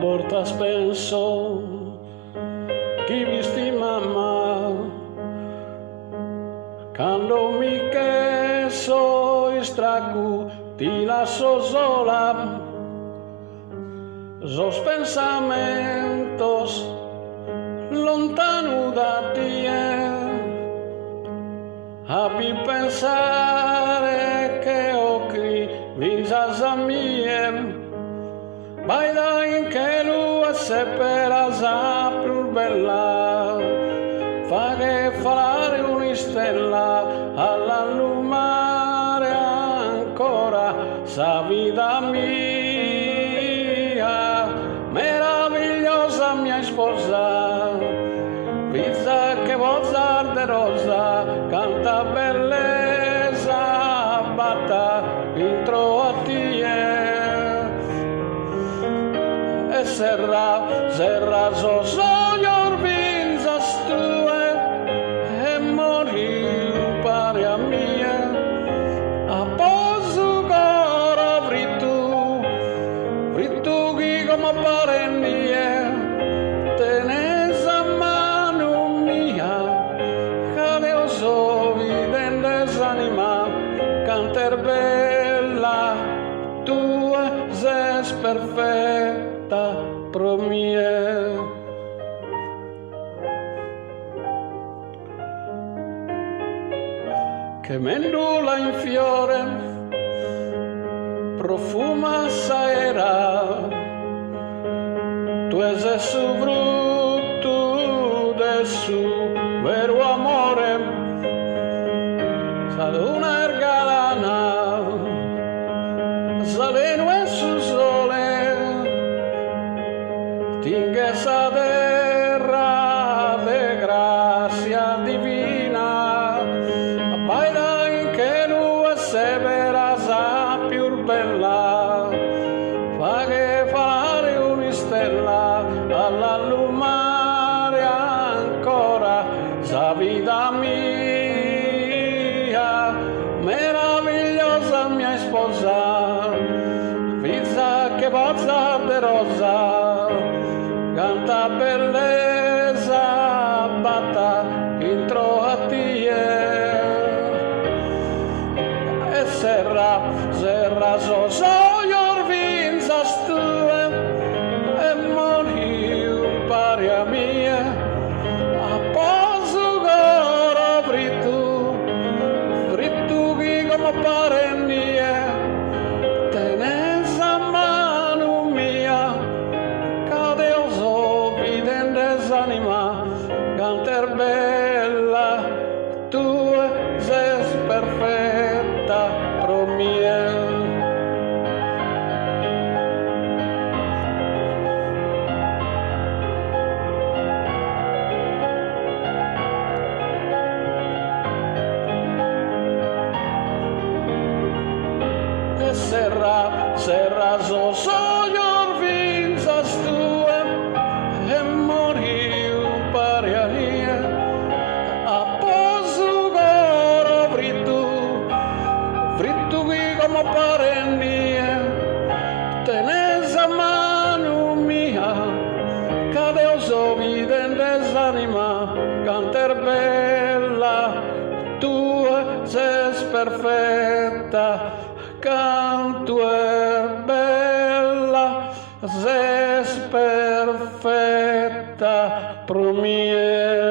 voltas penso chi visti mamma quando mi queso istracu ti lascio sola. Los pensamentos lontano da ti abbi pensare che occhi visas a mie vai da in che lua se per più bella fa che fare un'istella alla lumare ancora sa vita mia meravigliosa mia sposa vita che vozar de rosa canta bellezza batta intro a tie e serra soglio vinzas tue e mori pare a mie a posu cora fritu chi come pare nie tenes a mano mia cade oso videndes anima canter bella tu es perfetta pro mie. Che mendula in fiore profuma saera tu es su brutto de su vero amore sad una ergalana saleno en su sole tingue esa terra de gracia divina baila in che lua se verasa più bella fa che fare un'istella alla lumare ancora sa vita mia meravigliosa mia sposa vita che vozza de rosa canta bellezza batta intro a tie e serra soglio vinzas tue e mori pari a mie a posu cora fritu chi come pare nie tenes a mano mia cade oso videndes anima canter bella tu es perfetta pro mie. Serra soglio vinzas tue e mori pare a mie a posu cora fritu qui come pare nie tenes a mano mia cade oso videndes anima canter bella tu es perfetta canto bella es perfetta pro mie.